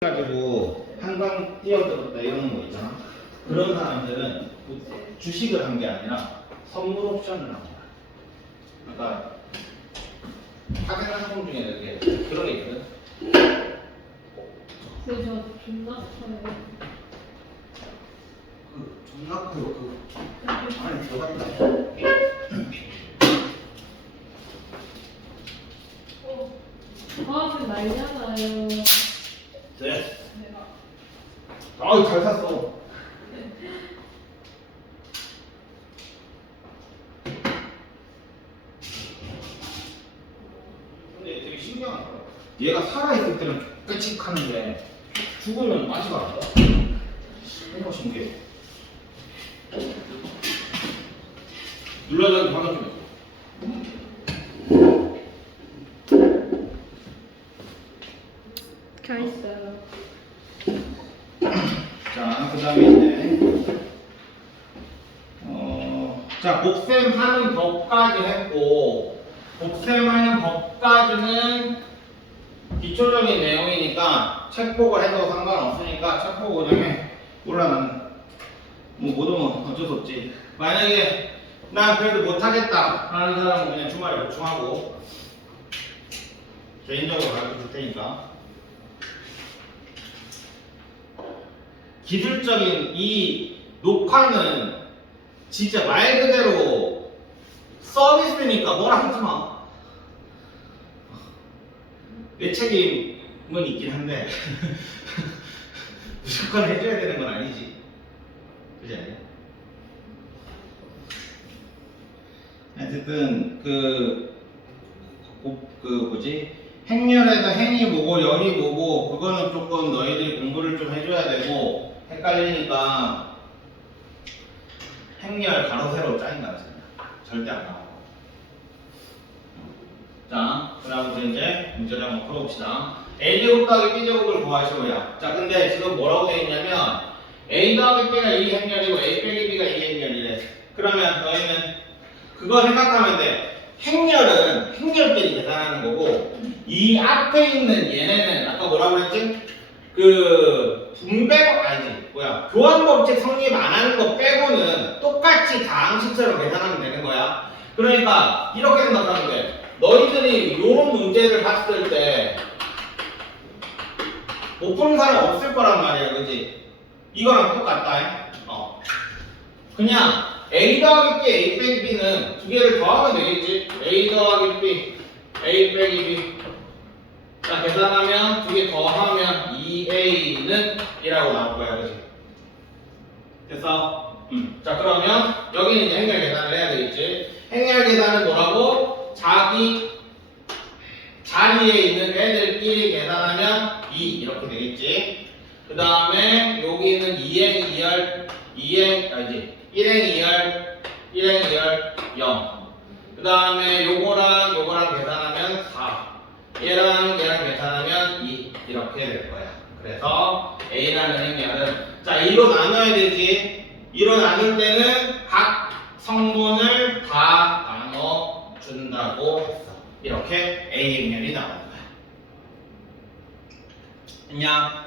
가지고 한강 뛰어들었다 이런 거 있잖아. 그런 사람들은 주식을 한 게 아니라 선물 옵션을 한 거야. 그러니까 파생 상품 중에 이렇게 그런 게 있거든. 근데 저 존나 커요. 존나 커요. 안에 들어간다. 과학은 날잖아요. 네. 내가. 아우 잘 샀어. 근데 되게 신기한 거야. 얘가 살아있을 때는 끄칙하는데 죽으면 맛이 나다. 너무 신기해. 눌러줘도 방금 좀 해줘. 가 있어요. 자, 그 다음에 이제 자, 곱셈하는 법까지 했고, 곱셈하는 법까지는 기초적인 내용이니까 책복을 해도 상관없으니까 책복 그냥 올라가는 뭐 못 오면 어쩔 수 없지. 만약에 난 그래도 못하겠다 하는 사람은 그냥 주말에 보충하고 개인적으로 가르쳐 줄 테니까. 기술적인 이 녹화는 진짜 말 그대로 서비스니까 뭐라 하지 마. 내 책임은 있긴 한데 무조건 해줘야 되는 건 아니지. 그지? 어쨌든 그 뭐지? 행렬에서 행이 뭐고 열이 뭐고 그거는 조금 너희들이 공부를 좀 해줘야 되고 헷갈리니까 행렬 가로 세로 짜인다 그랬잖아. 절대 안 나와. 자, 그다음부터 이제 문제를 한번 풀어봅시다. A제곱 더하기 B제곱을 구하시고요. 자, 근데 지금 뭐라고 되어 있냐면 A 더하기 B가 이 행렬이고 A 빼기 B가 이 행렬이래. 그러면 저희는 그거 생각하면 돼. 행렬은 행렬끼리 계산하는 거고 이 앞에 있는 얘네는 아까 뭐라고 그랬지? 그 분배법 아니지 뭐야 교환법칙 성립 안 하는 거 빼고는 똑같이 다항식처럼 계산하면 되는 거야. 그러니까 이렇게 생각하면 돼. 너희들이 이런 문제를 봤을 때 못 푸는 사람 없을 거란 말이야, 그지? 이거랑 똑같다. 그냥 A 더하기 B, A 빼기 B는 두 개를 더하면 되겠지? A 더하기 B, A 빼기 B. 자, 계산하면 두 개 더하면 2A는 이라고 나올 거야, 그지? 됐어? 자, 그러면 여기는 이제 행렬 계산을 해야 되겠지? 행렬 계산은 뭐라고? 자기 자리에 있는 애들끼리 계산하면 2 이렇게 되겠지? 그 다음에 여기는 2행 2열 2행 아니지 1행 2열 1행 2열 0. 그 다음에 요거랑 계산하면 4. 얘랑 계산하면 2 이렇게 될 거야. 그래서 A라는 행렬은 자 2로 나눠야 되지. 2로 나눌 때는 각 성분을 다 나눠 준다고 했어. 이렇게 A 행렬이 나오는 거야. 됐냐?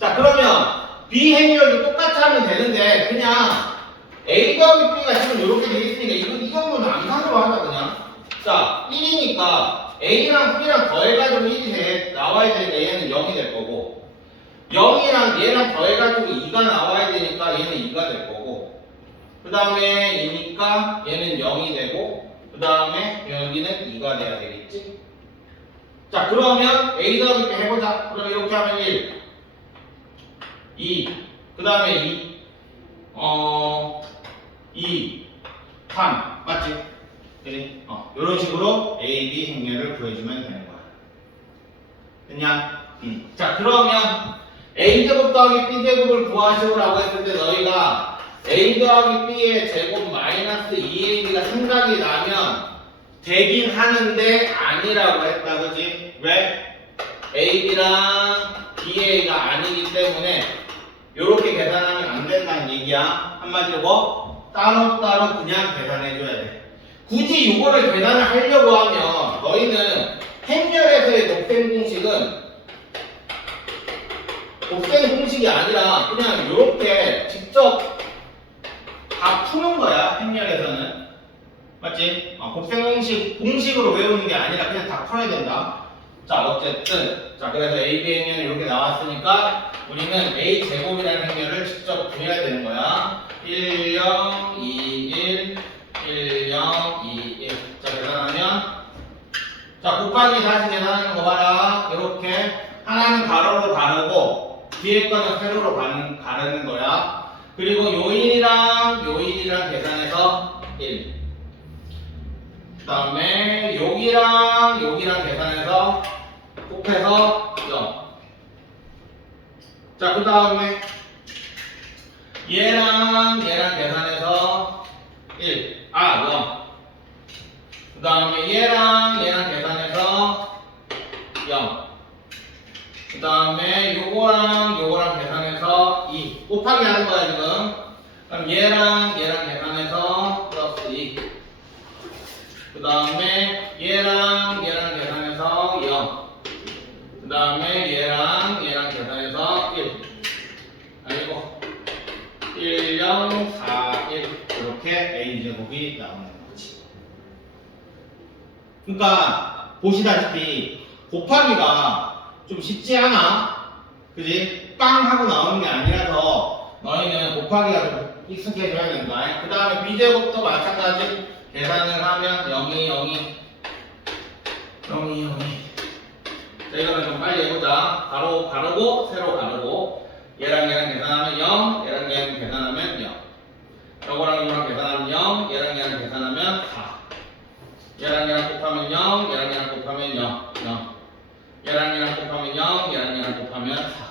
자 그러면 B 행렬도 똑같이 하면 되는데 그냥 A 더하기 B가 지금 이렇게 돼 있으니까 이 정도는 암산으로 하자 그냥. 자 1이니까 A랑 B랑 더해가지고 1이 나와야 되니까 얘는 0이 될 거고 0이랑 얘랑 더해가지고 2가 나와야 되니까 얘는 2가 될 거고 그 다음에 2니까 얘는 0이 되고 그 다음에 여기는 2가 돼야 되겠지. 자 그러면 A 더하기 B 해보자. 그럼 이렇게 하면 1 2 그 다음에 2 3 맞지? 그지? 이런 식으로 A, B 행렬을 구해주면 되는 거야. 됐냐? 자 그러면 A제곱 더하기 B제곱을 구하시오라고 했을 때 너희가 A 더하기 B의 제곱 마이너스 2AB가 생각이 나면 되긴 하는데 아니라고 했다 그지? 왜? AB랑 BA가 아니기 때문에 이렇게 계산하면 안 된다는 얘기야. 한마디로 뭐? 따로따로 그냥 계산해줘야 돼. 굳이 이거를 계산을 하려고 하면 너희는 행렬에서의 곱셈 공식은 곱셈 공식이 아니라 그냥 이렇게 직접 다 푸는 거야, 행렬에서는. 맞지? 곱셈 공식으로 외우는 게 아니라 그냥 다 풀어야 된다. 자, 어쨌든. 자, 그래서 AB 행렬이 이렇게 나왔으니까 우리는 A 제곱이라는 행렬을 직접 구해야 되는 거야. 1, 0, 2, 1, 1, 0, 2, 1. 자, 계산하면. 자, 곱하기 다시 계산하는 거 봐라. 이렇게. 하나는 가로로 가르고, 뒤에 거는 세로로 가르는 거야. 그리고 요일이랑 계산해서 1. 그 다음에 여기랑 계산해서 곱해서 0. 자, 그 다음에 얘랑 계산해서 1. 0. 그 다음에 얘랑 계산해서 0. 그 다음에 요거랑 계산해서 2. 곱하기 하는 거야, 지금. 그럼 얘랑 계산해서 플러스 2. 그 다음에 얘랑 계산해서 0. 그 다음에 얘랑 계산해서 1. 아니고 1, 0, 4, 1. 이렇게 A제곱이 나오는 거지. 그러니까 보시다시피 곱하기가 좀 쉽지 않아? 그지? 빵 하고 나오는 게 아니라서 너희는 곱하기가 좀 익숙해져야 된다. 그 다음에 B제곱도 마찬가지. 계산을 하면 0이 0이. 자, 이거는 좀 빨리 해보자. 가르고 세로 가르고 얘랑 계산하면 0, 얘랑 계산하면 0. 요거랑 계산하면 0, 얘랑 계산하면 4. 얘랑 곱하면 0, 얘랑 곱하면 0, 0. 얘랑 곱하면 0, 얘랑 곱하면 4.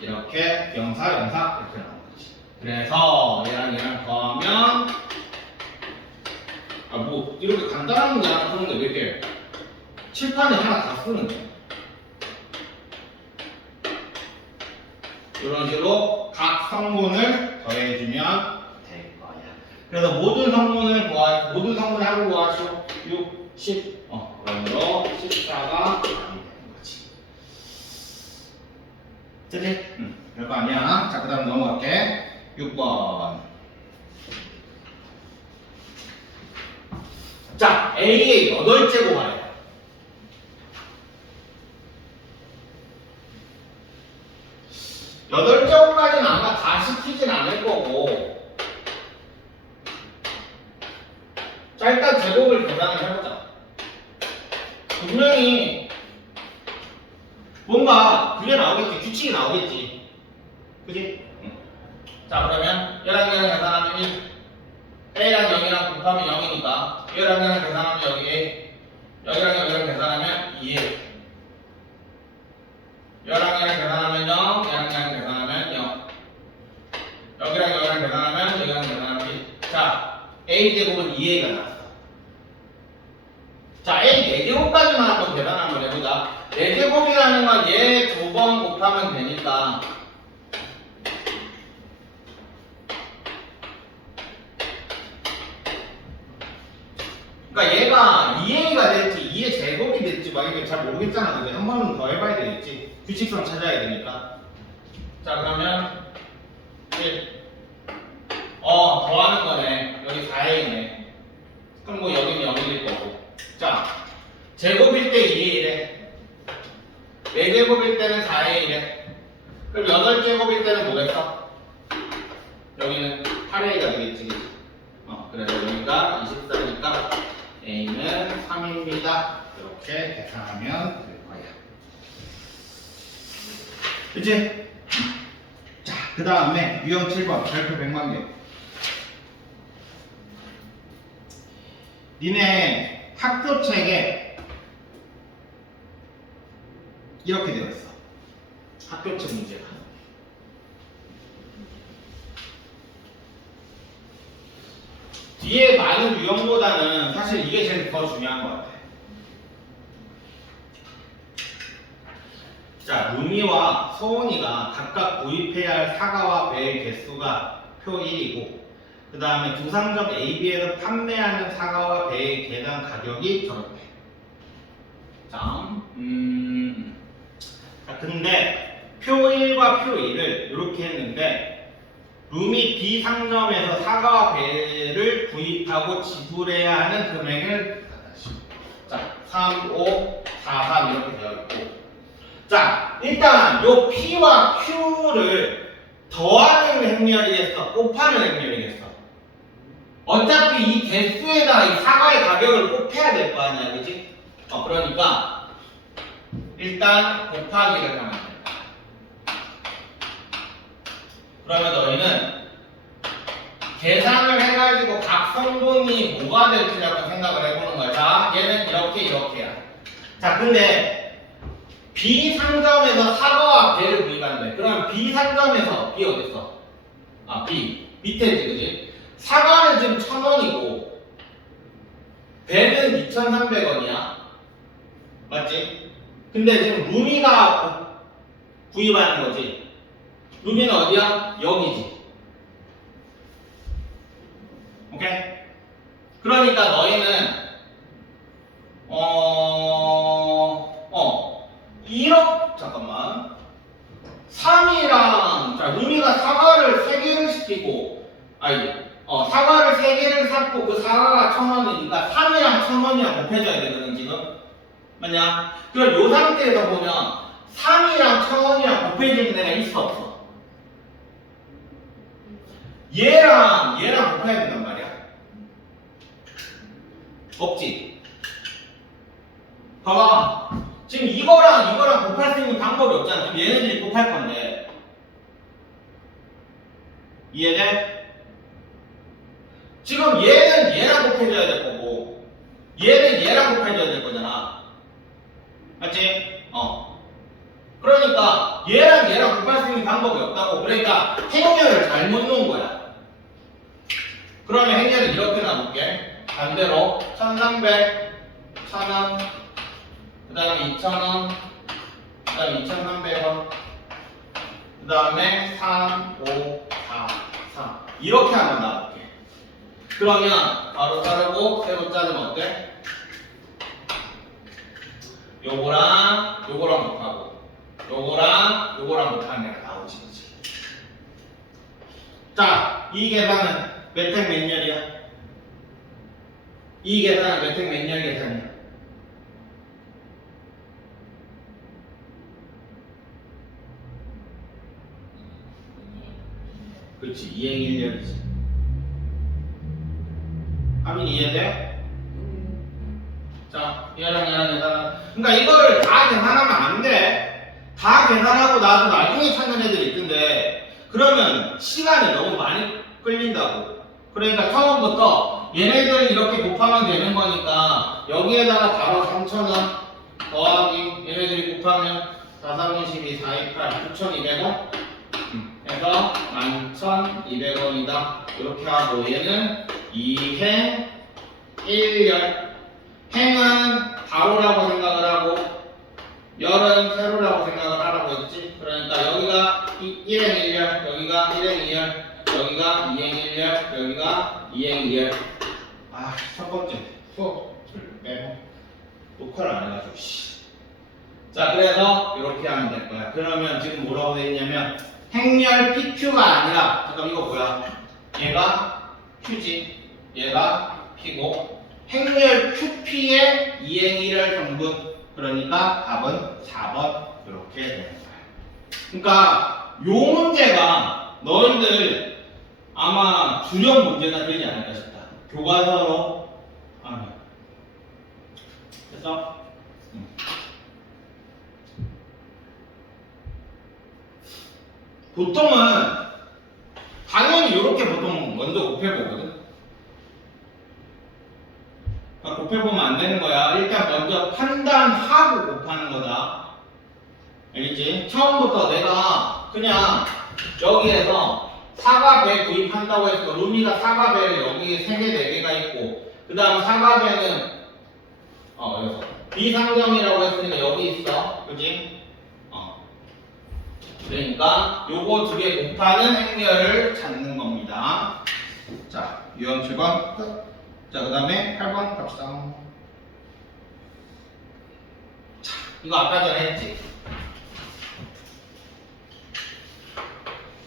이렇게 0, 4, 0, 4 이렇게 나오는 거지. 그래서 얘랑 더하면 뭐 이렇게 간단한 문제 하나 푸는데 왜 이렇게 칠판에 하나 다 쓰는데? 이런 식으로 각 성분을 더해주면 될 거야. 그래서 모든 성분을 하고 구하시오. 6, 10, 그러므로 14가 되는 거지. 그치? 별거 아니야. 자, 그 다음 넘어갈게. 6번. 자, A의 8제곱 하래. 여덟 제곱까지는 아마 다 시키진 않을 거고. 자, 일단 제곱을 계산을 해보자. 분명히 뭔가 그게 나오겠지. 규칙이 나오겠지. 그지? 자, 그러면 얘랑 계산하면 1. A랑 0이랑 곱하면 0이니까 얘랑 계산하면 여기 A. 여기랑 계산하면 2A. 얘랑 계산하면 0, 얘랑 계산하면 0. 여기랑 계산하면 1. 자, A제곱은 2A가 나왔어. 자, A 4제곱까지만 한번 계산 한번 해보자. 4제곱이라는 건 얘 2번 곱하면 되니까 그러니까 얘가 2A가 될지 2의 제곱이 될지 막 이게 잘 모르겠잖아. 근데 한 번은 더 해봐야 되겠지. 규칙성 찾아야 되니까. 자, 그러면 1. 더하는 거네. 여기 4A네. 그럼 뭐 여기는 0일 거고. 자, 제곱일 때 2A래. 4제곱일 때는 4A래. 그럼 8제곱일 때는 뭐겠어? 여기는 8A가 되겠지. 그래서 여기가 24니까 A는 3입니다. 이렇게 계산하면 될 거야. 그치? 자, 그 다음에 유형 7번 별표 100만 개. 니네 학교 책에 이렇게 되어 있어. 학교 책 문제가. 뒤에 많은 유형보다는 사실 이게 제일 더 중요한 것 같아. 자, 루미와 소은이가 각각 구입해야 할 사과와 배의 개수가 표 1이고, 그 다음에 두 상점 AB에서 판매하는 사과와 배의 개당 가격이 저렇대. 자, 근데 표 1, P와 Q1을 이렇게 했는데 룸이 B 상점에서 사과와 배를 구입하고 지불해야 하는 금액을 자, 3, 5, 4, 3 이렇게 되어 있고 자, 일단 요 P와 Q를 더하는 행렬이겠어? 곱하는 행렬이겠어? 어차피 이 개수에다가 이 사과의 가격을 곱해야 될 거 아니야, 그지? 그러니까 일단 곱하기를 하면 돼. 그러면 너희는 계산을 해가지고 각 성분이 뭐가 될지라고 생각을 해보는 거야. 자, 얘는 이렇게야. 자, 근데 B 상점에서 사과와 배를 구입하는데 그럼 B 상점에서 B 어딨어? 아, B 밑에지, 그지? 사과는 지금 1,000원이고 배는 2,300원이야. 맞지? 근데 지금 루미가 구입하는 거지. 루미는 어디야? 여기지. 오케이? 그러니까 너희는 잠깐만. 3이랑 자, 루미가 사과를 3개를 시키고 사과를 3개를 샀고 그 사과가 1,000원이니까 3이랑 1,000원이랑 곱해줘야 되거든 지금. 맞냐? 그럼 요 상태에서 보면 3이랑 1,000원이랑 곱해주는 데가 있어 없어? 얘랑 곱해야 된단 말이야. 없지? 봐봐. 지금 이거랑 곱할 수 있는 방법이 없잖아. 지금 얘네들이 곱할 건데. 이해돼? 지금 얘는 얘랑 곱해줘야 될 거고, 얘는 얘랑 곱해줘야 될 거잖아. 맞지? 그러니까 얘랑 곱할 수 있는 방법이 없다고. 그러니까 행렬을 잘못 놓은 거야. 그러면 행렬을 이렇게 나눌게. 반대로 1,300, 1,000원, 그 다음에 2,000원, 그 다음에 2,300원, 그 다음에 3, 5, 4, 3 이렇게 한번 나눌게. 그러면 바로 자르고 세로 자르면 어때? 요거랑 곱하고 요거랑 곱하는 애가 나오지, 그치? 자, 이 계산은 몇 행 몇 열이야? 이 계산은 몇 행 몇 열 계산이야? 그렇지, 2행 1열이지. 하민 이해돼? 자, 얘랑 계산은 그러니까 이거를 다 계산하면 안 돼. 다 계산하고 나서 나중에 찾는 애들이 있던데 그러면 시간이 너무 많이 끌린다고. 그러니까 처음부터 얘네들 이렇게 곱하면 되는 거니까 여기에다가 바로 3,000원 더하기 얘네들이 곱하면 4, 3, 12, 4, 2, 8, 9,200원 해서 11,200원이다 이렇게 하고 얘는 2행 1열 행은 바로라고 생각을 하고 열은 세로라고 생각을 하라고 했지. 그러니까 여기가 1행 1열 여기가 1행 2열 여기가 2행 1열 여기가 2행 2열. 첫 번째 수업을 빼고 녹화를 안 해가지고 자, 그래서 이렇게 하면 될 거야. 그러면 지금 뭐라고 되어 있냐면 행렬 PQ가 아니라 잠깐 이거 뭐야? 얘가 Q지 얘가 P고 행렬 QP의 2행 1열 성분. 그러니까 답은 4번 이렇게 되는 거야. 그러니까 요 문제가 너희들 아마 주력 문제가 되지 않을까 싶다. 교과서로 하면. 됐어? 보통은 당연히 이렇게 보통 먼저 곱해보거든. 그러니까 곱해보면 안 되는 거야. 일단 먼저 판단하고 곱하는 거다. 알겠지? 처음부터 내가 그냥 여기에서 사과 배 구입한다고 해서 루미가 사과 배를 여기 3개, 4개가 있고 그 다음 사과 배는 여기서 비상점이라고 했으니까 여기 있어. 그지? 그러니까 요거 2개 곱하는 행렬을 찾는 겁니다. 자, 유형 7번 끝. 자, 그 다음에 8번 갑시다. 자, 이거 아까 전에 했지?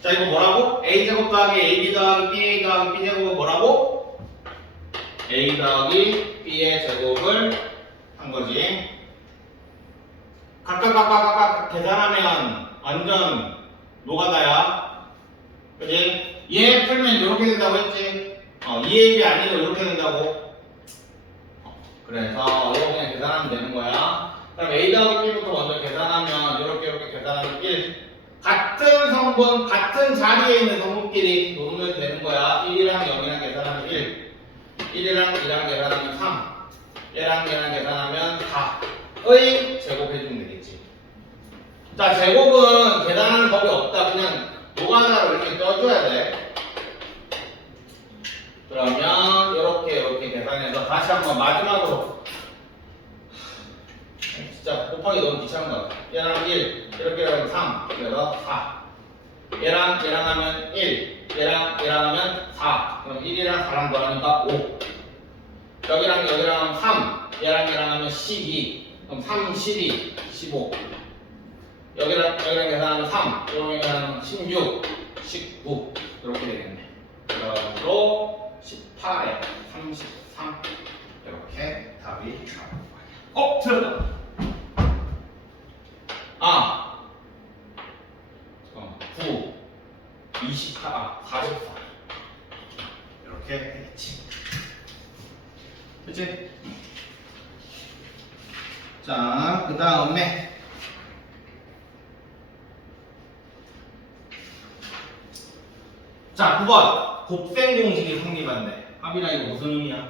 자, 이거 뭐라고? a제곱 더하기 ab 더하기 ba 더하기 b제곱은 뭐라고? a 더하기 b의 제곱을 한 거지. 각각 계산하면 완전 노가다야. 그지? 얘 풀면 이렇게 된다고 했지? 2ab 아니고 이렇게 된다고. 그래서 이거 그냥 계산하면 되는 거야. 그럼 a 더하기 b부터 먼저 계산하면 이렇게 계산하면 1. 같은 성분, 같은 자리에 있는 성분끼리 놓으면 되는 거야. 1이랑 0이랑 계산하면 1. 1이랑 2랑 계산하면 3. 얘랑 계산하면 4의 제곱해주면 되겠지. 자, 제곱은 계산하는 법이 없다. 그냥 노가다로 이렇게 떠줘야 돼. 그러면 이렇게 계산해서 다시 한번 마지막으로 진짜 곱하기 너무 귀찮은 것 같아. 얘랑 1, 이렇게 하면 3, 그래서 4. 얘랑 하면 1, 얘랑 하면 4. 그럼 1이랑 4랑 더하니까 5. 여기랑 하면 3, 얘랑 하면 12. 그럼 3, 12, 15. 여기랑 계산하면 3, 여기랑 계산하면 16, 19. 이렇게 되겠네. 그러므로 18에 33. 이렇게 답이 나옵니다. 틀렸다. 9, 24, 44. 이렇게 되겠지. 그치? 자, 그 다음에 자, 9번 곱셈 공식이 성립한대. 합이라 이거 무슨 의미야?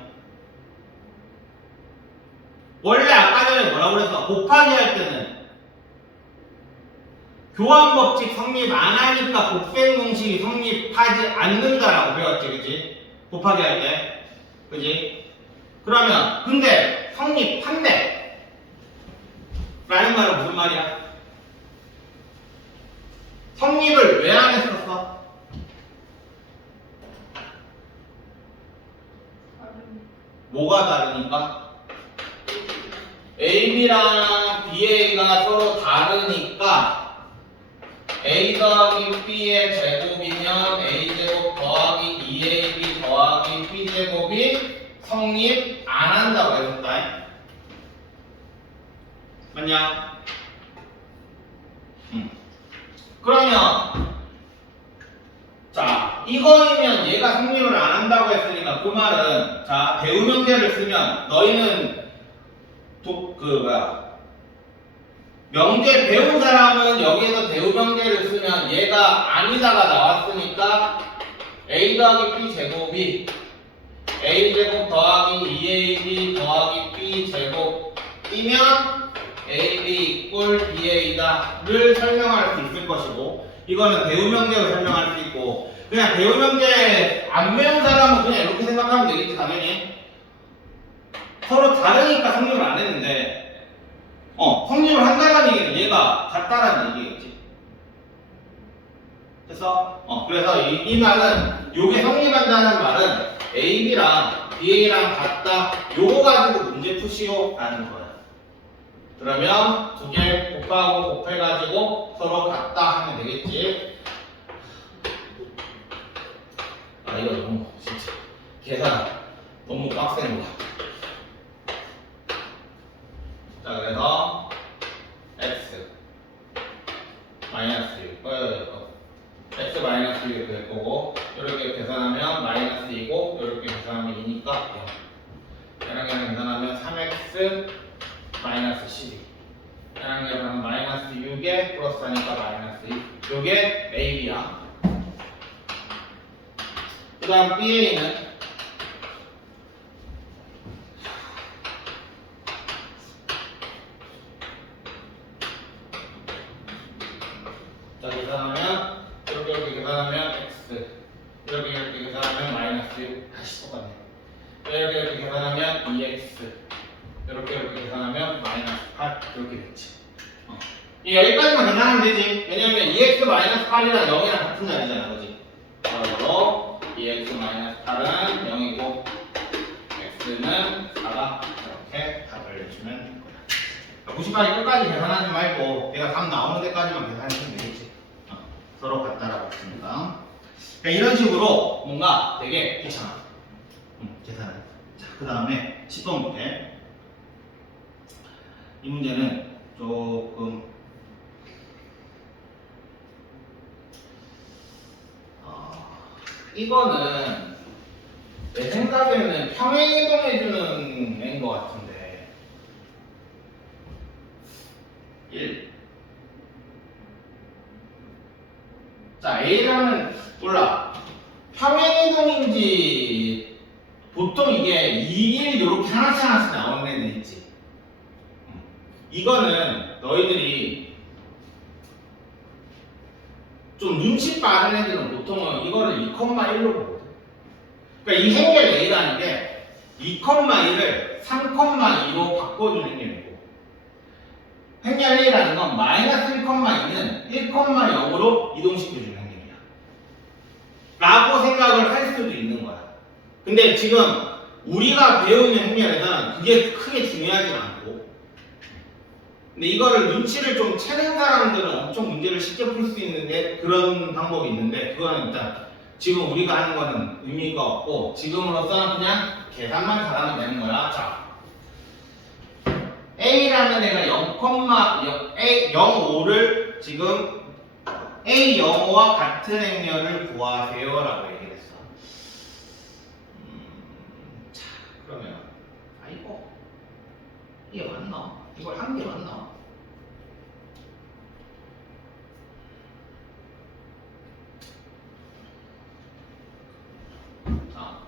원래 아까 전에 뭐라고 그랬어? 곱하기 할 때는 교환 법칙 성립 안 하니까 곱셈 공식이 성립하지 않는다라고 배웠지, 그치? 곱하기 할 때, 그치? 그러면 근데 성립한대 라는 말은 무슨 말이야? 성립을 왜 안 했었어? 뭐가 다르니까? AB랑 BA가 서로 다르니까 A 더하기 B의 제곱이면 A제곱 더하기 2AB 더하기 B제곱이 성립 안 한다고 했었다. 맞냐? 그러면 자, 이거이면 얘가 성립을 안 한다고 했으니까 그 말은 자, 대우명제를 쓰면 너희는 명제 배운 사람은 여기에서 대우명제를 쓰면 얘가 아니다가 나왔으니까 A 더하기 B 제곱이 A 제곱 더하기 2AB 더하기 B 제곱이면 AB 이꼴 BA다를 설명할 수 있을 것이고, 이거는 대우명제로 설명할 수 있고, 그냥 대우명제 안 배운 사람은 그냥 이렇게 생각하면 되겠지. 당연히 서로 다르니까 성립을 안 했는데 성립을 한다는 얘기는 얘가 같다라는 얘기겠지. 그래서 이 말은, 요게 성립한다는 말은 AB랑 BA랑 같다, 요거 가지고 문제 푸시오 라는 거야. 그러면 두 개 곱하고 곱해가지고 서로 같다 하면 되겠지. 이거 너무 진짜 계산 너무 빡센 거야. 자, 그래서 x 마이너스 6, x 마이너스 6 이렇게 될 거고, 이렇게 계산하면 마이너스 2고, 이렇게 계산하면 2니까 0. 얘랑 계산하면 3x 마이너스 12. 얘랑 계산하면 마이너스 6에 플러스 하니까 마이너스 2. 요게 AB야. 그 다음 BA는 자, 계산하면 이렇게 계산하면 x, 이렇게 계산하면 마이너스 6. 다시 똑같네. 이렇게 계산하면 2x, 이렇게 계산하면 마이너스 8. 이렇게 됐지. 여기까지만 계산하면 되지. 왜냐면 2x 마이너스 8이랑 0이랑 같은 자리잖아, 그지? 그래서 2x 마이너스 8은 0이고 x는 4다. 이렇게 답을 내주면 거야. 무식하게 끝까지 계산하지 말고 내가 답 나오는 데까지만 계산해주면 되겠지. 서로 같다라고 했으니까. 그러니까 이런 식으로 뭔가 되게 귀찮아. 계산은. 자, 그 다음에 10번 문제. 이 문제는 조금 이거는 내 생각에는 평행이동해주는 애인 것 같은데 1. 자, A라는 몰라. 평행이동인지 보통 이게 2, 1 이렇게 하나씩 하나씩 나오는 애들 있지. 이거는 너희들이 좀 눈치 빠른 애들은 보통은 이거를 2,1로 보거든. 그러니까 이 행렬 A라는 게 2,1을 3,2로 바꿔주는 행렬이고 행렬 A라는 건 마이너스 1,2는 1,0으로 이동시켜주는 행렬이야. 라고 생각을 할 수도 있는 거야. 근데 지금 우리가 배우는 행렬에서는 그게 크게 중요하지 않고 근데 이거를 눈치를 좀 채는 사람들은 엄청 문제를 쉽게 풀 수 있는 게 그런 방법이 있는데 그거는 일단 지금 우리가 하는 거는 의미가 없고 지금으로서는 그냥 계산만 잘하면 되는 거야. 자, A라는 애가 0,05를 지금 A05와 같은 행렬을 구하세요 라고 얘기를 했어. 자, 그러면 이게 맞나? 이걸 한 게 맞나? 자,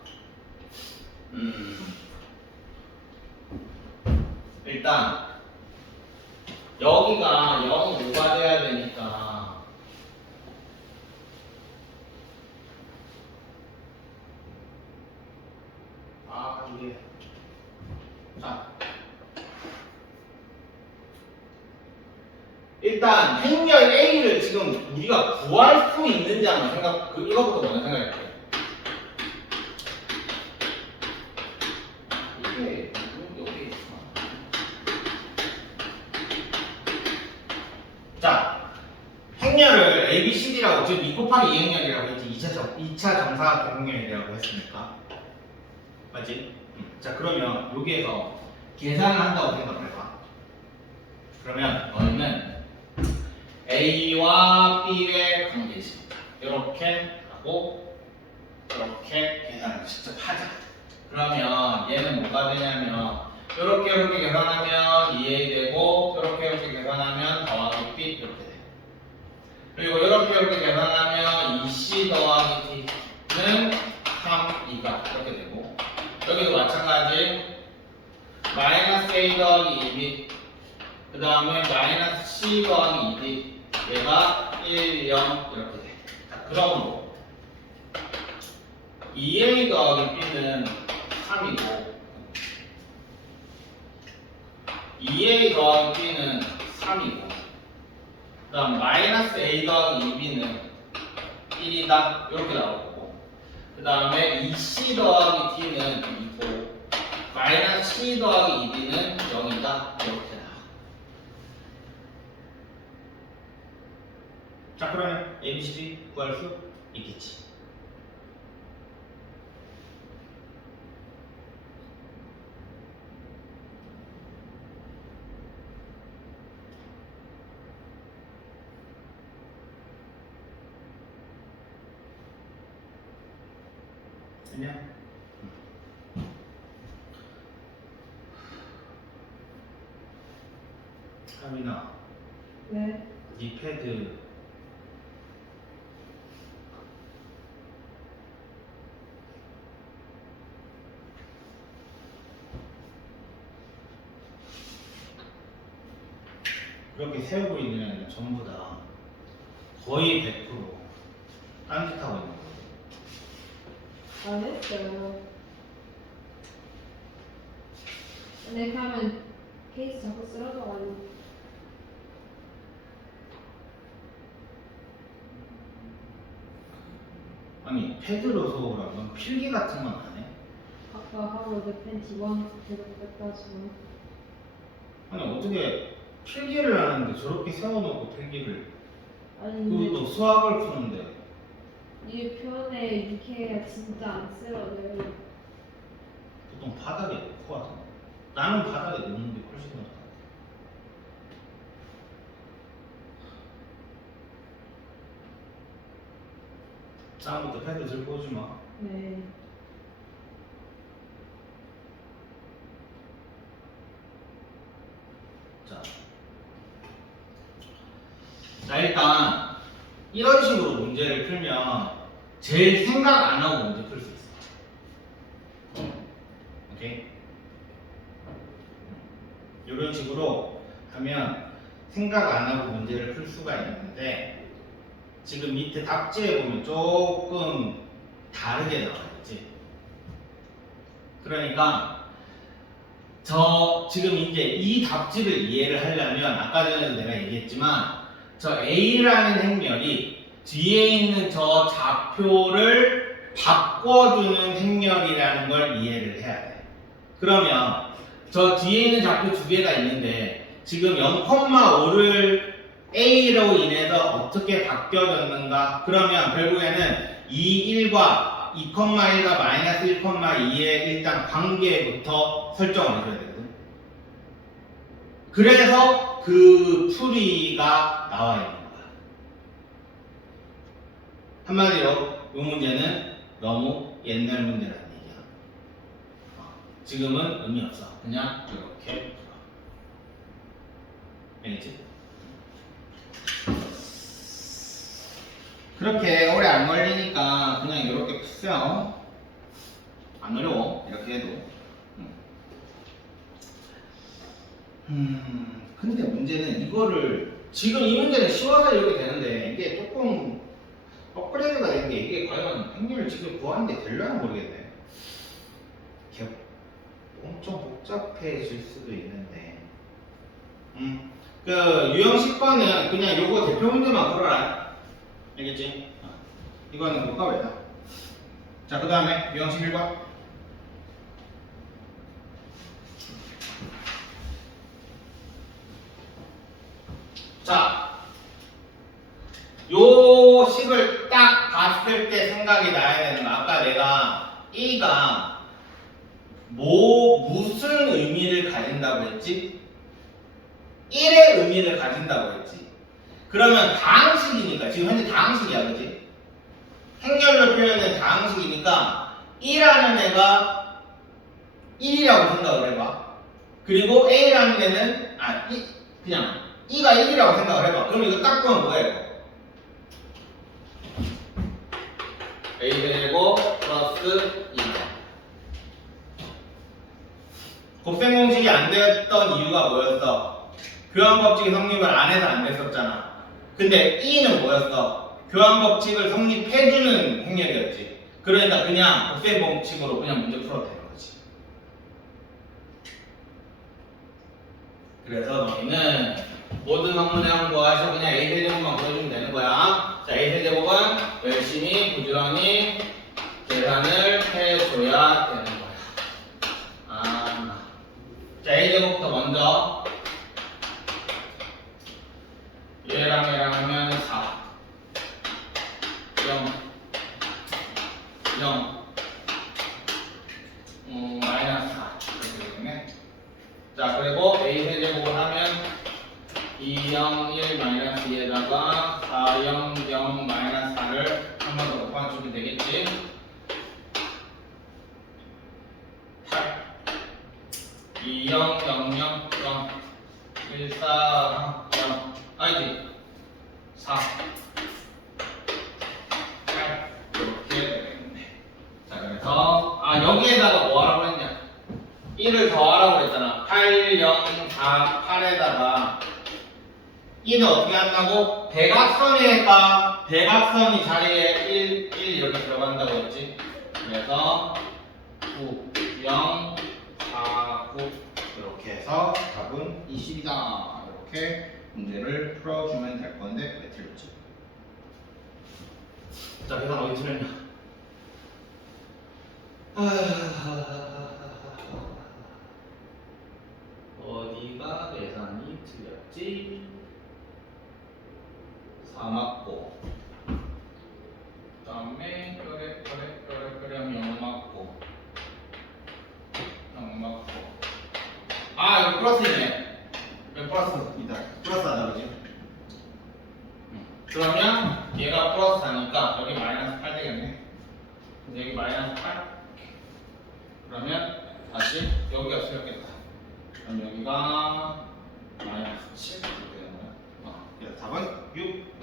일단 여기가 0,5가 돼야 되니까 이게 자 일단 행렬 A를 지금 우리가 구할 수 있는지 한번 이거부터 먼저 생각해볼게요. 이게 여기 있어. 자, 행렬을 A, B, C, D라고 지금 2 곱하기 2 행렬이라고 했지 2차 정사각형 행렬이라고 했으니까 맞지? 자, 그러면 여기에서 계산을 한다고 생각해봐. 그러면 너희는 A와 B의 관계 있습니다. 이렇게 하고 이렇게 계산을 직접 하자. 그러면 얘는 뭐가 되냐면 이렇게 계산하면 2A 되고 이렇게 계산하면 더하기 B 이렇게 돼. 그리고 이렇게 계산하면 2C 더하기 D는 3, 2가 이렇게 되고 여기도 마찬가지 마이너스 A 더하기 2B 그 다음에 마이너스 C 더하기 2D 얘가 1, 0 이렇게 돼. 자, 그러므로 2A 더하기 B는 3이고 2A 더하기 B는 3이고 그 다음 마이너스 A 더하기 2B는 1이다 이렇게 나올 거고 그 다음에 2C 더하기 D는 2고 마이너스 C 더하기 2D는 0이다 이렇게 나와. 자, 그러면 A, B, C, D 구할 수 있겠지. 됐냐? 하민아, 네. 네 패드 이렇게 세우고 있는 애는 전부 다 거의 100% 딴짓하고 있는 거예요. 안 했어요. 근데 하면 케이스 자꾸 쓰러져가지고. 아니, 패드로 수업을 하면 필기 같은 건 안 해? 아까 하고 이제 펜 집어넣고 뺐다지만. 아니, 어떻게 필기를 하는데 저렇게 세워놓고 필기를 아니 근데 그것도 수학을 푸는데 이 표현에 이렇게 진짜 안 쓰러져요. 보통 바닥에 놓고 하잖아. 나는 바닥에 놓는 게 훨씬 더 나아. 다음부터 패드 들고 오지 마. 네. 자, 자 일단 이런 식으로 문제를 풀면 제일 생각 안 하고 문제 풀 수 있어. 오케이? 이런 식으로 하면 생각 안 하고 문제를 풀 수가 있는데 지금 밑에 답지에 보면 조금 다르게 나와 있지. 그러니까 저 지금 이제 이 답지를 이해를 하려면 아까 전에도 내가 얘기했지만 저 A라는 행렬이 뒤에 있는 저 좌표를 바꿔주는 행렬이라는 걸 이해를 해야 돼. 그러면 저 뒤에 있는 좌표 두 개가 있는데 지금 0,5를 A로 인해서 어떻게 바뀌어졌는가? 그러면 결국에는 2, 1과 2,1과 마이너스 1,2의 일단 관계부터 설정을 해줘야 되거든. 그래서 그 풀이가 나와 있는 거야. 한마디로 이 문제는 너무 옛날 문제라는 얘기야. 지금은 의미 없어. 그냥 이렇게 풀어. 알겠지? 그렇게 오래 안 걸리니까 그냥 이렇게 푸세요. 안 어려워. 이렇게 해도. 근데 문제는 이거를 지금 이 문제는 쉬워서 이렇게 되는데 이게 조금 업그레이드가 된 게 이게 과연 행렬을 지금 구하는 게 되려나 모르겠네. 이게 엄청 복잡해질 수도 있는데. 그 유형 10번은 그냥 요거 대표 문제만 풀어라. 알겠지? 이거는 못 가버려. 자, 그 다음에 유형 11번. 자, 요 식을 딱 봤을 때 생각이 나야 되는 거. 아까 내가 A가 무슨 의미를 가진다고 했지? 1의 의미를 가진다고 했지. 그러면 다항식이니까, 지금 현재 다항식이야, 그지? 행렬로 표현된 다항식이니까 1라는 애가 1이라고 생각을 해봐. 그리고 A라는 애는, 그냥 E가 1이라고 생각을 해봐. 그럼 이거 딱 보면 뭐예요? A제곱 플러스 2. 곱셈 공식이 안 되었던 이유가 뭐였어? 교환 법칙이 성립을 안 해서 안 됐었잖아. 근데 E는 뭐였어? 교환 법칙을 성립해주는 행렬이었지. 그러니까 그냥 곱셈 법칙으로 그냥 문제 풀어도 되는 거지. 그래서 너희는 모든 학문에 항거해서 그냥 A세제곱만 보여주면 되는 거야. 자, A세제곱은 열심히 부지런히 계산을 해줘야 되는 거야. 자, A제곱부터 먼저 얘랑 하면 4 0 마이너스 4 이렇게 되겠네. 자, 그리고 A세제곱을 하면 2, 0, 1 마이너스 2에다가 4, 0, 0 마이너스 4를 한 번 더 곱해주면 되겠지. 8 2, 0, 0, 0, 0 1, 4, 0 아니지 4 8 이렇게 되겠네. 자, 그래서 여기에다가 뭐 하라고 했냐, 1을 더하라고 했잖아. 8, 0, 4, 8에다가 2는 어떻게 한다고? 대각선에다가 대각선이 자리에 1, 1 이렇게 들어간다고 했지. 그래서 9, 0, 4, 9 이렇게 해서 답은 20이다. 이렇게 문제를 풀어주면 될 건데 왜 틀렸지? 자, 계산 어디 틀렸냐? 어디가 계산이 틀렸지? 4 맞고, 그 다음에 하면 얘가 플러스 4니까 여기 마이너스 8 되겠네. 그래서 여기 마이너스 8. 그러면 다시 여기가 틀렸겠다. 그럼 여기가 마이너스 7 이렇게 되는 거야. 그래서 답은 6.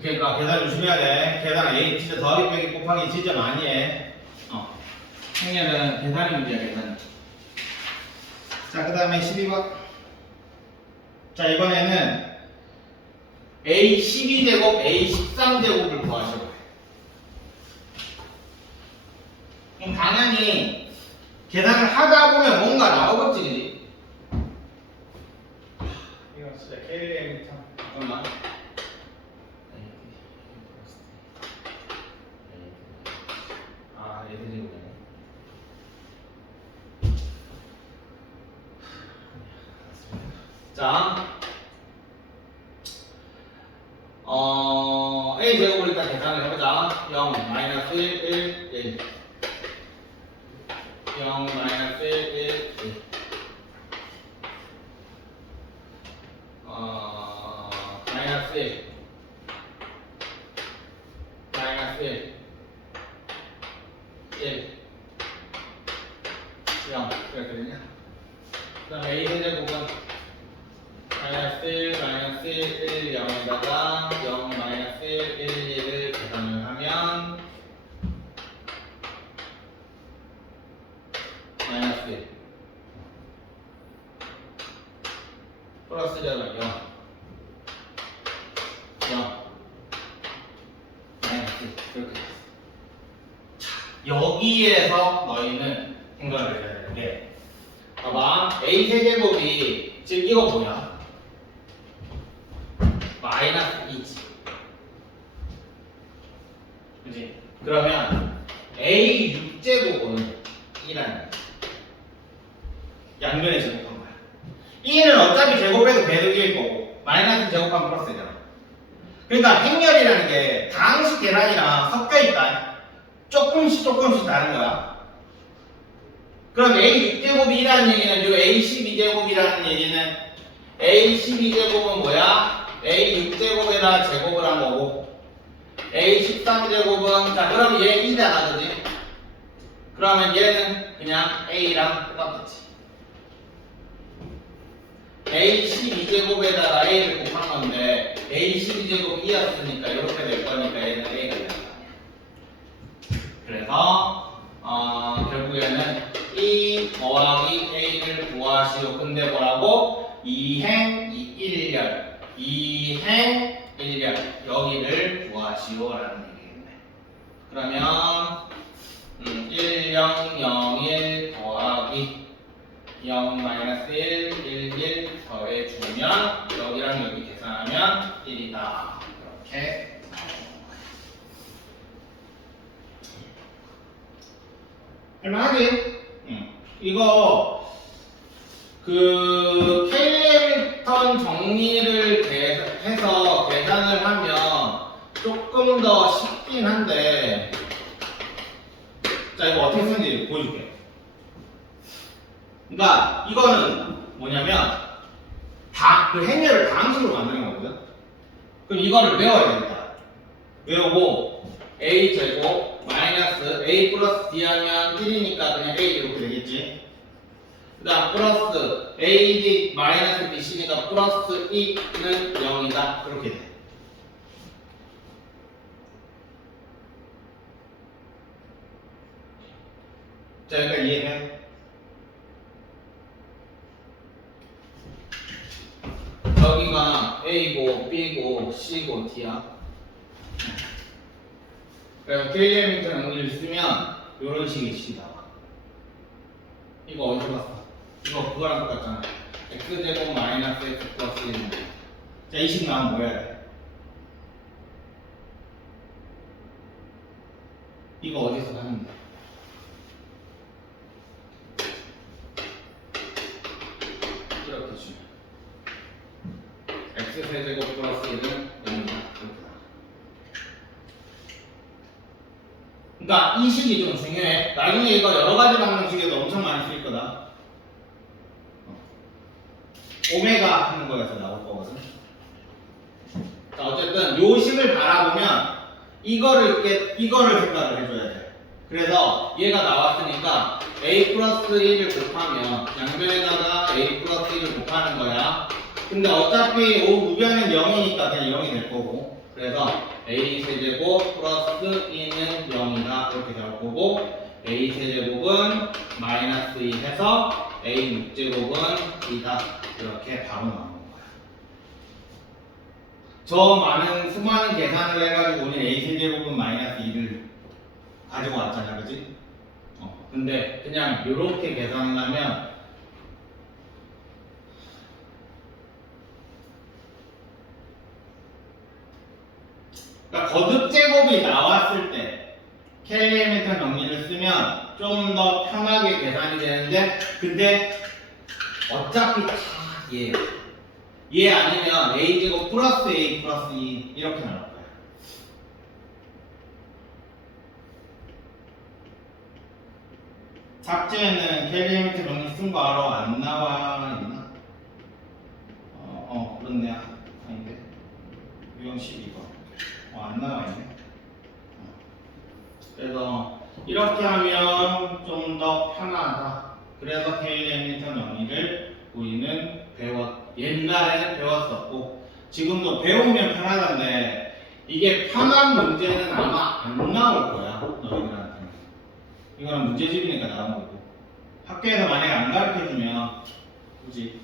그러니까 계산 조심해야 돼. 계산 A 진짜 더하기 빼기 곱하기 진짜 많이 해. 행렬은 계산이 문제야, 계산. 자, 그 다음에 12번. 자, 이번에는 A 12제곱, A 13제곱을 구하시고. 그럼 당연히 계산을 하다 보면 뭔가 나오겠지, 그지? 이거 진짜 KLM이 참. 잠깐만. 얘들이 자, A 제곱을 일단 계산을 해보자. 0, 마이너스 1, 1, 1. 0, 마이너스 1, 1, 1. 마이너스 1. 마이너스 1. 1. 0. 그렇게 되냐? 그 다음에 A 세제곱은 마이너스 1, 마이너스 1, 1, 0에다가 0, 마이너스 1, 1, 1을 계산을 하면 마이너스 1 플러스 0은 0 0 마이너스 1 이렇게 됐어. 여기에서 너희는 생각을 해야 되는 게 봐봐 A 세제곱이 지금 이거 뭐야? 마이너스 2지 그치? 그러면 A 6제곱은 2라는 양변에 제곱한 거야 2는 어차피 제곱해도 계속 1일 거고 마이너스 제곱하면 플러스잖아 그러니까 행렬이라는 게 다항식 계산이랑 섞여 있다 조금씩 다른 거야 그럼 A 6제곱이 2라는 얘기는 요 A 12제곱이라는 얘기는 A 12제곱은 뭐야? A 6제곱에다 제곱을 한 거고 A 13제곱은 자 그럼 얘 2잖아 그지? 그러면 얘는 그냥 A랑 똑같겠지 A 12제곱에다가 A를 곱한 건데 A 12제곱 2였으니까 이렇게 될 거니까 얘는 A가 되는 거야 그래서 결국에는 2 더하기 A를 구하시오 근데 뭐라고? 2행 1열 2행 1열 여기를 구하시오라는 얘기겠네. 그러면 1, 0, 0, 1 더하기 0, 마이너스 1, 1, 1 더해주면 여기랑 여기 계산하면 1이다. 이렇게 할만하지? 이거 그 K-Hamilton 정리를 해서 계산을 하면 조금 더 쉽긴 한데 자 이거 어떻게 쓰는지 보여줄게 그러니까 이거는 뭐냐면 그 행렬을 다항식으로 만드는 거거든 그럼 이거를 외워야 되겠다 외우고 A 제곱 마이너스 A 플러스 D 하면 1이니까 그냥 A 이렇게 되겠지 그 다음 플러스 AD 마이너스 BC니까 플러스 2는 0이다 그렇게 돼 자 여기까지 이해해 여기가 A고 B고 C고 D야 그래서 K-Hamilton 정리를 쓰면 이런 식의 식이 나와 이거 어디서 봤어? 이거 그거랑 똑같잖아 X제곱 마이너스 X 플러스 1 자, 이 식 나오면 뭐 해야 돼? 이거 어디서 하는데? 이렇게 주면 X세제곱 플러스 1은 0이다 이렇게 나와 그러니까 이 식이 좀 중요해. 나중에 이거 여러 가지 방정식에도 엄청 많이 쓰일 거다. 오메가 하는 거에서 나올 거거든. 요 식을 바라보면 이거를 생각을 해줘야 돼. 그래서 얘가 나왔으니까 a 플러스 1을 곱하면 양변에다가 a 플러스 1을 곱하는 거야. 근데 어차피 우변은 0이니까 그냥 0이 될 거고. 그래서 a 세제곱 플러스 2는 0이다 이렇게 나올 거고, a 세제곱은 마이너스 2 해서 a 6제곱은 2다 이렇게 바로 나오는 거야. 저 많은 수많은 계산을 해가지고 우리 a 세제곱은 마이너스 2를 가지고 왔잖아, 그지? 근데 그냥 이렇게 계산을 하면 그러니까 거듭 제곱이 나왔을 때 K-엘리멘트 정리를 쓰면 좀 더 편하게 계산이 되는데, 근데 어차피 다 얘. 얘 아니면 a제곱 플러스 a 플러스 2 이렇게 나올 거야. 삭제는 K-엘리멘트 정리 쓴 거 알아? 안 나와 있나? 그렇네. 아닌데. 유형 12번. 안 나와 있네. 그래서 이렇게 하면 좀 더 편하다. 그래서 K-엘리멘트 정리를 우리는 옛날에는 배웠었고, 지금도 배우면 편하던데, 이게 편한 문제는 아마 안 나올 거야, 너희들한테. 이거는 문제집이니까 나온 거고. 학교에서 만약에 안 가르쳐주면, 그지?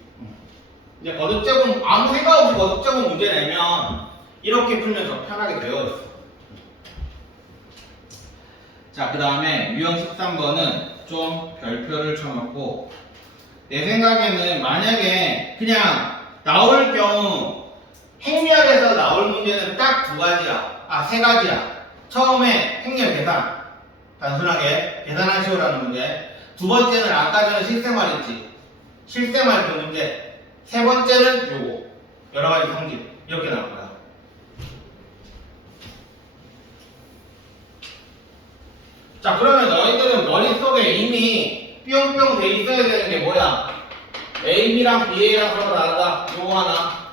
이제 거듭제곱, 아무 생각 없이 거듭제곱 문제 내면, 이렇게 풀면 더 편하게 되어 있어. 자, 그 다음에 유형 13번은 좀 별표를 쳐놓고, 내 생각에는 만약에 그냥 나올 경우 행렬에서 나올 문제는 딱 두 가지야. 세 가지야. 처음에 행렬 계산. 단순하게 계산하시오라는 문제. 두 번째는 아까 전에 실생활 있지. 실생활 그 문제. 세 번째는 요거. 여러 가지 성질. 이렇게 나올 거야. 자, 그러면 너희들은 머릿속에 이미 뿅뿅 돼 있어야 되는 게 뭐야? AB랑 BA랑 서로 다르다. 요거 하나.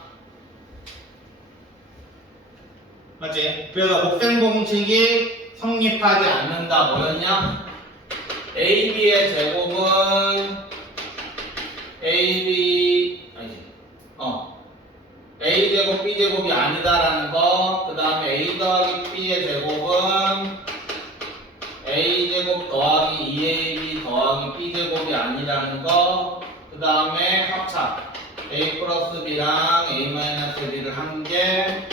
맞지? 그래서 곱셈 공식이 성립하지 않는다. 뭐였냐? AB의 제곱은 A 제곱 B 제곱이 아니다라는 거. 그 다음에 A 더하기 B의 제곱은 A 제곱 더하기 2AB 더하기 B 제곱이 아니라는 거. 그 다음에 합차 A 플러스 B랑 A 마이너스 B를 한 게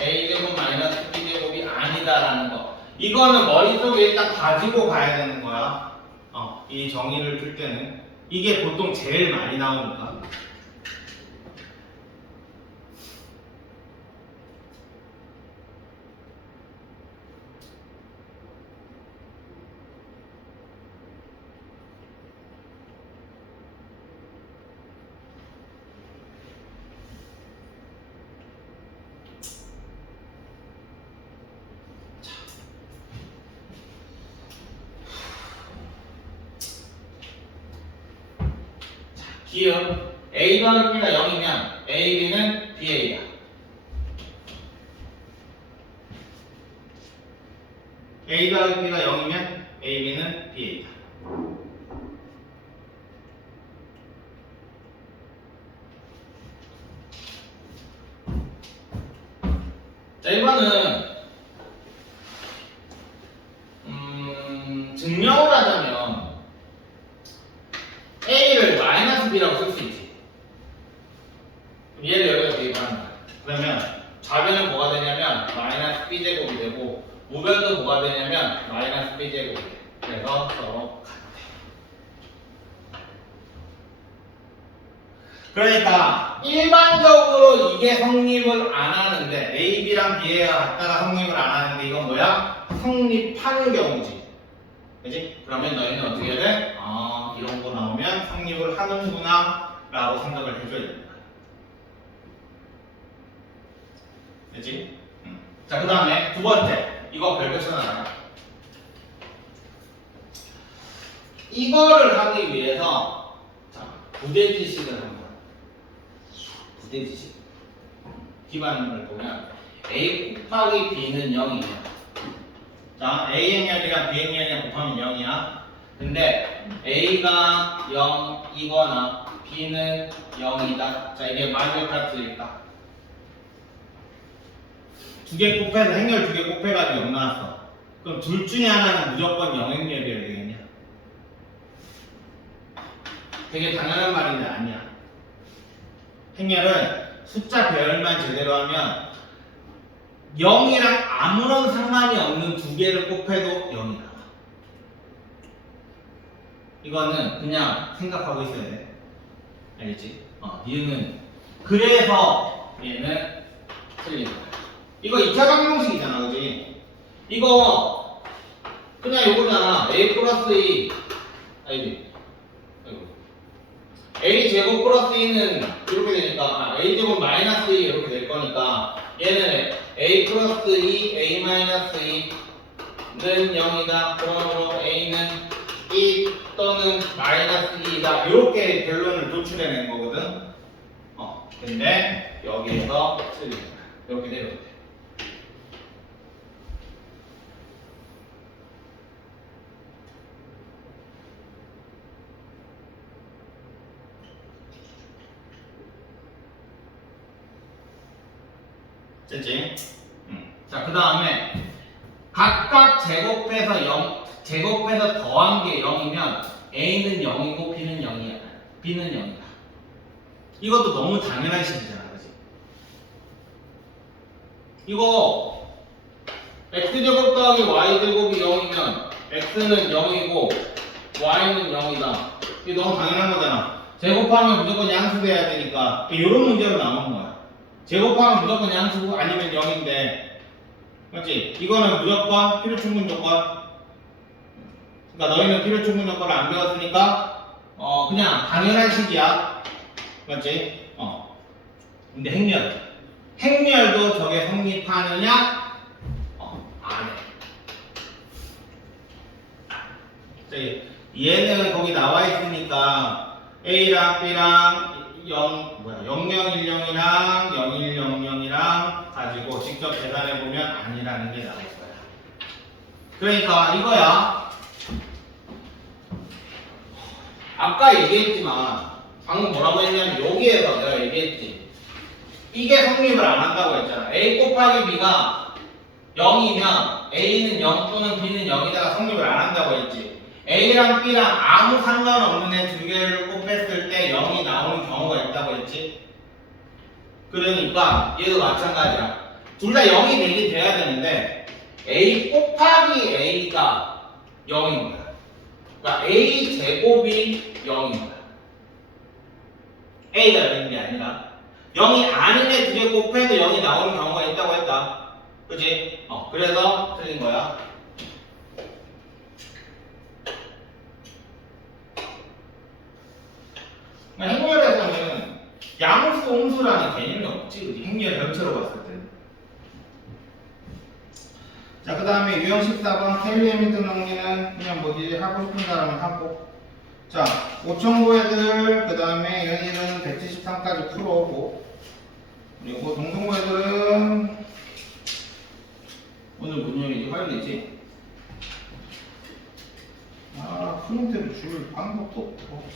A 제곱 마이너스 B 제곱이 아니다라는 거. 이거는 머릿속에 일단 가지고 가야 되는 거야. 이 정의를 풀 때는 이게 보통 제일 많이 나오니까. 기억 A 더하기 B가 0이면 AB는 BA다. A 더하기 B가 0이면 AB는 BA다. 자, 1번은 증명을 하자면 A를 마이너스 B라고 쓸 수 있지. 얘를 여기다 대입하는 거야. 그러면 좌변은 뭐가 되냐면 마이너스 B제곱이 되고, 우변도 뭐가 되냐면 마이너스 B제곱이 돼. 그래서 서로 같대. 그러니까 일반적으로 이게 성립을 안 하는데, A, B랑 B가 같다가 성립을 안 하는데, 이건 뭐야? 성립하는 경우지. 그치? 그러면 너희는 어떻게 해야 돼? 이런 거 나오면 성립을 하는구나 라고 생각을 해줘야 됩니다. 그치? 자, 그 다음에 두 번째. 이거 별표 쳐놔라. 이거를 하기 위해서 자, 부대지식을 한번. 부대지식 기반을 보면 A 곱하기 B는 0이냐. 자, A 행렬이랑 B 행렬이랑 곱하면 0이야. 근데 A가 0이거나 B는 0이다. 자, 이게 마지막 틀릴까? 두 개 곱해서 행렬 두 개 곱해가지고 0 나왔어. 그럼 둘 중에 하나는 무조건 0행렬이어야 되겠냐? 되게 당연한 말인데 아니야. 행렬은 숫자 배열만 제대로 하면 0이랑 아무런 상관이 없는 두 개를 곱해도 0이 나와. 이거는 그냥 생각하고 있어야 돼. 알겠지? 니은 그래서 얘는 틀린 거야. 이거 2차 방정식이잖아, 그지? 이거 그냥 요거잖아. A 플러스 2 아니지? A 제곱 플러스 2는 이렇게 되니까 A 제곱 마이너스 2 이렇게 될 거니까 얘는 A 플러스 2 A 마이너스 2는 0이다. 그러므로 A는 2 또는 마이너스 2다. 이렇게 결론을 도출해낸 거거든. 근데 여기에서 틀린 거야. 이렇게 되면 돼. 됐지? 자, 그 다음에 각각 제곱해서 더한 게 0이면 A는 0이고 B는 0이야. B는 0이야. 이것도 너무 당연한 식이잖아, 그치? 이거 X제곱 더하기 Y제곱이 0이면 X는 0이고 Y는 0이다. 이게 너무 당연한 거잖아. 제곱하면 무조건 양수돼야 되니까 이런 문제로 나오는 거야. 제곱하면 무조건 양수고 아니면 0인데 맞지? 이거는 무조건 필요충분 조건. 그러니까 너희는 필요충분 조건을 안 배웠으니까 그냥 당연한 식이야. 맞지? 근데 행렬도 저게 성립하느냐? 안 해. 자, 얘는 거기 나와 있으니까 A랑 B랑 0010이랑 0100이랑 가지고 직접 계산해보면 아니라는 게 나올 거야. 그러니까 이거야. 아까 얘기했지만 방금 뭐라고 했냐면 여기에서 내가 얘기했지. 이게 성립을 안 한다고 했잖아. A 곱하기 B가 0이면 A는 0 또는 B는 0이다가 성립을 안 한다고 했지. A랑 B랑 아무 상관없는 애 두 개를 곱했을 때 0이 나오는 경우가 있다고 했지. 그러니까 얘도 마찬가지야. 둘 다 0이 되긴 돼야 되는데 A 곱하기 A가 0인 거야. 그러니까 A 제곱이 0인 거야. A가 0인 게 아니라 0이 아닌 애 두 개 곱해도 0이 나오는 경우가 있다고 했다. 그치? 그래서 틀린 거야. 행렬에서는 양수, 음수라는 개념이 없지, 그치? 행렬 전체로 봤을 때. 자, 그 다음에 유형 14번 켈리 해밀턴 정리는 그냥 뭐지? 하고 싶은 사람은 하고. 자, 5,000고 애들, 그 다음에 연일은 173까지 풀어오고. 그리고 동동고 애들은 오늘 무슨 요일이지? 화요일이지? 프린트를 줄 방법도 없고.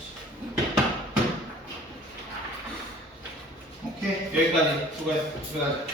오케이, 여기까지. 수고했어. 수고하셨어.